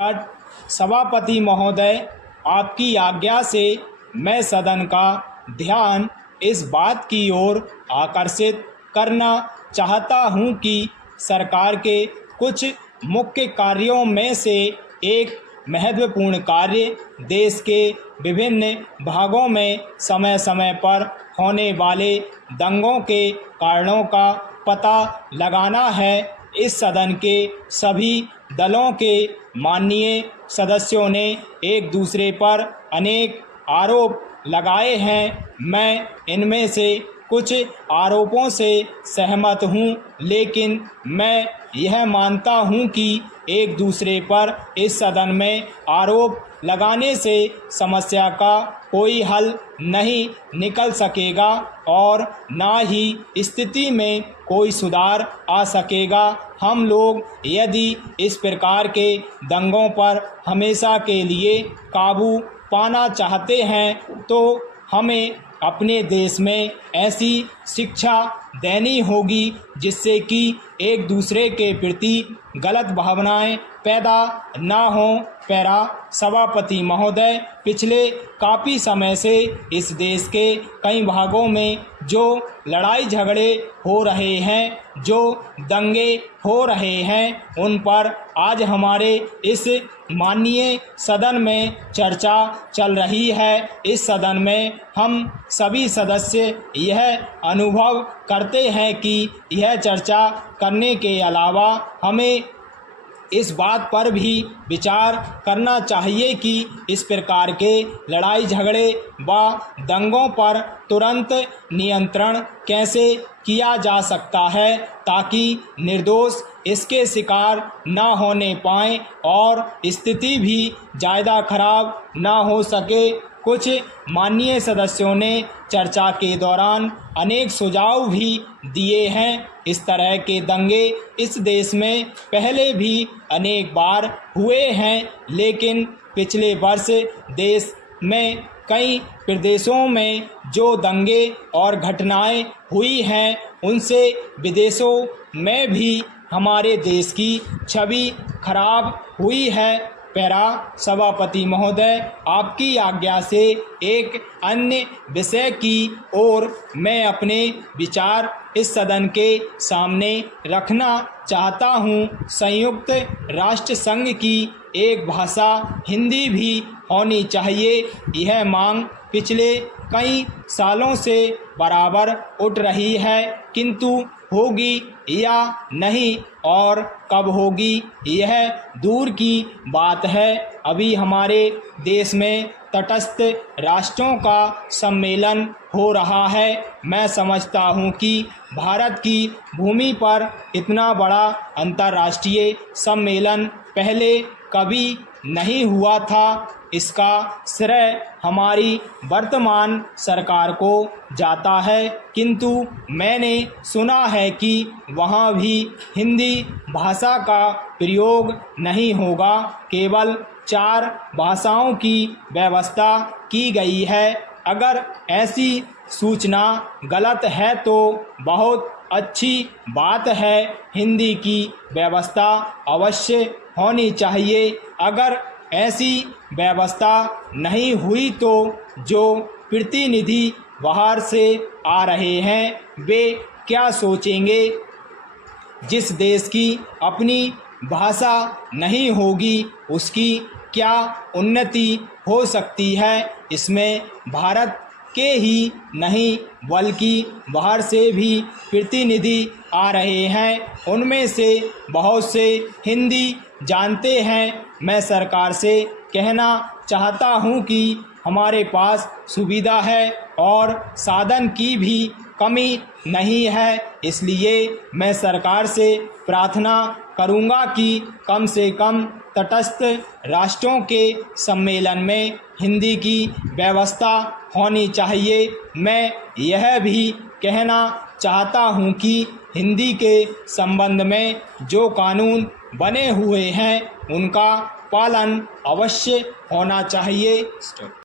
सभापति महोदय, आपकी आज्ञा से मैं सदन का ध्यान इस बात की ओर आकर्षित करना चाहता हूं कि सरकार के कुछ मुख्य कार्यों में से एक महत्वपूर्ण कार्य देश के विभिन्न भागों में समय समय पर होने वाले दंगों के कारणों का पता लगाना है। इस सदन के सभी दलों के माननीय सदस्यों ने एक दूसरे पर अनेक आरोप लगाए हैं। मैं इनमें से कुछ आरोपों से सहमत हूं, लेकिन मैं यह मानता हूं कि एक दूसरे पर इस सदन में आरोप लगाने से समस्या का कोई हल नहीं निकल सकेगा और ना ही स्थिति में कोई सुधार आ सकेगा। हम लोग यदि इस प्रकार के दंगों पर हमेशा के लिए काबू पाना चाहते हैं तो हमें अपने देश में ऐसी शिक्षा देनी होगी जिससे कि एक दूसरे के प्रति गलत भावनाएं पैदा ना हों। पैरा सभापति महोदय, पिछले काफ़ी समय से इस देश के कई भागों में जो लड़ाई झगड़े हो रहे हैं, जो दंगे हो रहे हैं, उन पर आज हमारे इस माननीय सदन में चर्चा चल रही है। इस सदन में हम सभी सदस्य यह अनुभव करते हैं कि यह चर्चा करने के अलावा हमें इस बात पर भी विचार करना चाहिए कि इस प्रकार के लड़ाई झगड़े व दंगों पर तुरंत नियंत्रण कैसे किया जा सकता है ताकि निर्दोष इसके शिकार ना होने पाएं और स्थिति भी ज़्यादा खराब ना हो सके। कुछ माननीय सदस्यों ने चर्चा के दौरान अनेक सुझाव भी दिए हैं। इस तरह के दंगे इस देश में पहले भी अनेक बार हुए हैं, लेकिन पिछले वर्ष देश में कई प्रदेशों में जो दंगे और घटनाएं हुई हैं उनसे विदेशों में भी हमारे देश की छवि खराब हुई है। पैरा सभापति महोदय, आपकी आज्ञा से एक अन्य विषय की ओर मैं अपने विचार इस सदन के सामने रखना चाहता हूं। संयुक्त राष्ट्र संघ की एक भाषा हिंदी भी होनी चाहिए। यह मांग पिछले कई सालों से बराबर उठ रही है, किंतु होगी या नहीं और कब होगी यह दूर की बात है। अभी हमारे देश में तटस्थ राष्ट्रों का सम्मेलन हो रहा है। मैं समझता हूं कि भारत की भूमि पर इतना बड़ा अंतर्राष्ट्रीय सम्मेलन पहले कभी नहीं हुआ था। इसका श्रेय हमारी वर्तमान सरकार को जाता है, किंतु मैंने सुना है कि वहाँ भी हिंदी भाषा का प्रयोग नहीं होगा, केवल 4 भाषाओं की व्यवस्था की गई है। अगर ऐसी सूचना गलत है तो बहुत अच्छी बात है। हिंदी की व्यवस्था अवश्य होनी चाहिए। अगर ऐसी व्यवस्था नहीं हुई तो जो प्रतिनिधि बाहर से आ रहे हैं वे क्या सोचेंगे। जिस देश की अपनी भाषा नहीं होगी उसकी क्या उन्नति हो सकती है। इसमें भारत के ही नहीं बल्कि बाहर से भी प्रतिनिधि आ रहे हैं, उनमें से बहुत से हिंदी जानते हैं। मैं सरकार से कहना चाहता हूं कि हमारे पास सुविधा है और साधन की भी कमी नहीं है, इसलिए मैं सरकार से प्रार्थना करूंगा कि कम से कम तटस्थ राष्ट्रों के सम्मेलन में हिंदी की व्यवस्था होनी चाहिए। मैं यह भी कहना चाहता हूं कि हिंदी के संबंध में जो कानून बने हुए हैं उनका पालन अवश्य होना चाहिए।